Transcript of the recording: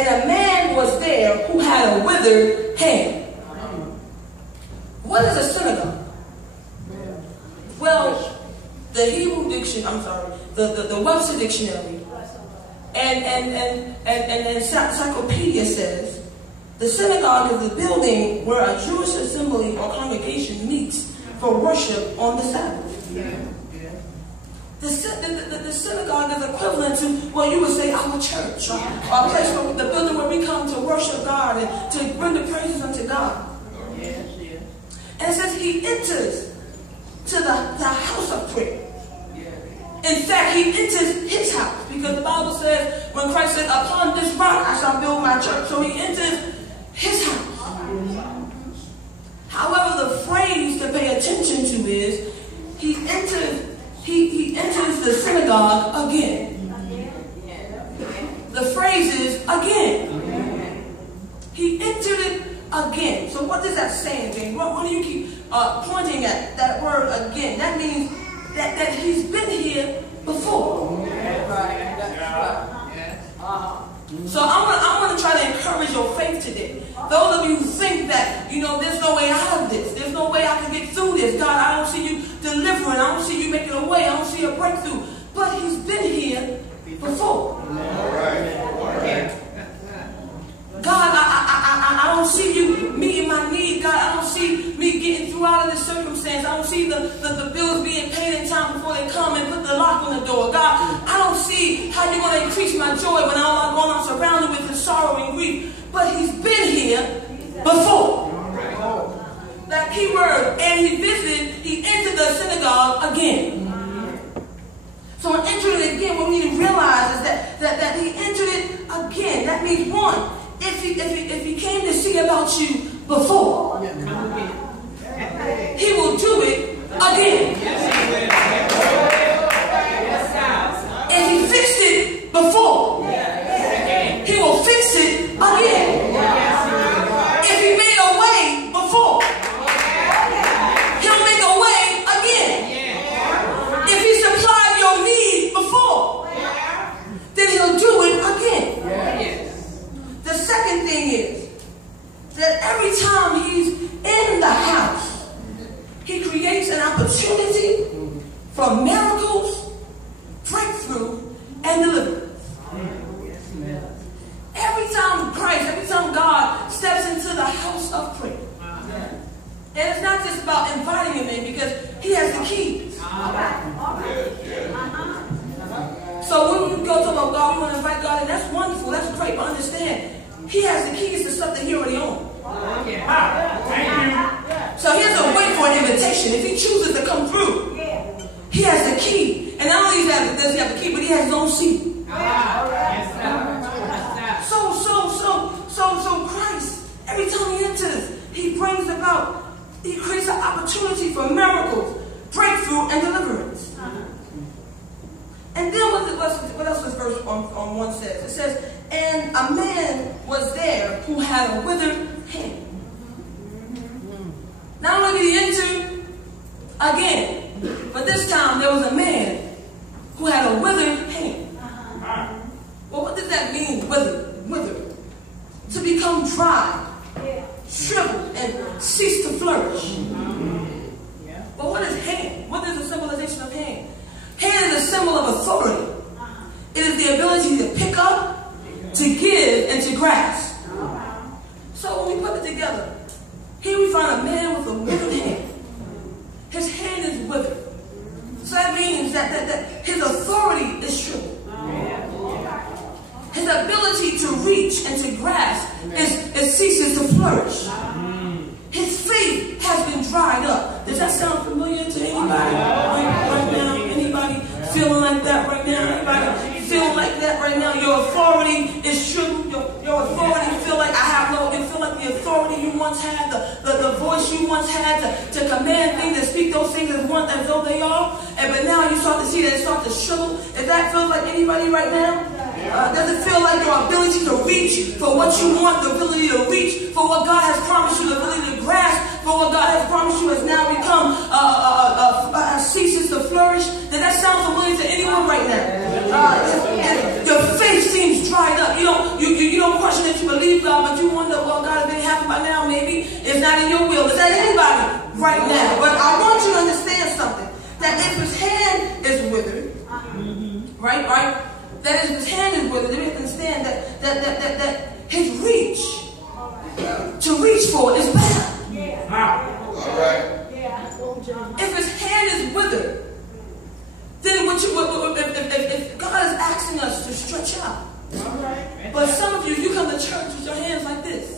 and a man was there who had a withered hand. What is a synagogue? Well, the Hebrew the Webster Dictionary and Encyclopedia says the synagogue is the building where a Jewish assembly or congregation meets for worship on the Sabbath. The synagogue is equivalent to, well, you would say our church, or a place where the building where we come to worship God and to bring the praises unto God. And it says he enters to the house of prayer. In fact, he enters his house, because the Bible says, when Christ said, upon this rock I shall build my church. So he enters his house. However, the phrase to pay attention to is, he enters the synagogue again. The phrase is again. He entered it again. So what does that say again? What do you keep pointing at that word again? That means that he's been here before. So I'm going to try to encourage your faith today. Those of you who think that, there's no way out of this. There's no way I can get through this. God, I don't see you delivering. I don't see you making a way. I don't see a breakthrough. But he's been here before. God, I don't see you meeting my need. God, I don't see me getting through out of this circumstance. I don't see the bills being paid in time before they come and put the lock on the door. God, I don't see how you're going to increase my joy when I'm surrounded with his sorrow and grief. But he's been here before. That key word, and he entered the synagogue again. So in entering it again, what we need to realize is that he entered it again. That means one, if he came to see about you before, he will do it again. If he fixed it before, he will fix it again. If he made a way before, he'll make a way again. If he supplied your need before, then he'll do it again. The second thing is that every time he's in the house, he creates an opportunity for miracles, breakthrough, and deliverance. Every time God steps into the house of prayer. And it's not just about inviting him in, because he has the keys. So when we go to God, we want to invite God, and that's wonderful, that's great, but understand, he has the keys to something he already owns. So he doesn't wait for an invitation. If he chooses to come through, he has the key. And not only does he have the key, but he has his own seat. So Christ, every time he enters, he creates an opportunity for miracles, breakthrough, and deliverance. And then what else does verse on 1 says? It says, and a man was there who had a withered hand. Not only did he enter again, but this time there was a man who had a withered hand. Well, what does that mean, withered? To become dry, shriveled, and cease to flourish. But what is hand? What is the symbolization of hand? Hand is a symbol of authority. It is the ability to pick up, to give, and to grasp. So when we put it together, here we find a man with a withered hand. His hand is withered. So that means that his authority is shriveled. His ability to reach and to grasp ceases to flourish. His faith has been dried up. Does that sound familiar to anybody right now? Anybody feeling like that right now? Anybody feeling like that right now? Your authority is shriveled. Your authority feel like you feel like the authority you once had, the voice you once had to command things, to speak those things as though they are. But now you start to see that it starts to shrivel. If that feels like anybody right now, does it feel like your ability to reach for what you want, the ability to reach for what God has promised you, the ability to grasp for what God has promised you has now become ceases to flourish? Does that sound familiar to anyone right now? Your faith seems dried up. You don't question right now. But I want you to understand something. That if his hand is withered, right? That if his hand is withered, then we have to understand that his reach to reach for is bound. All right. If his hand is withered, then if God is asking us to stretch out. But some of you come to church with your hands like this.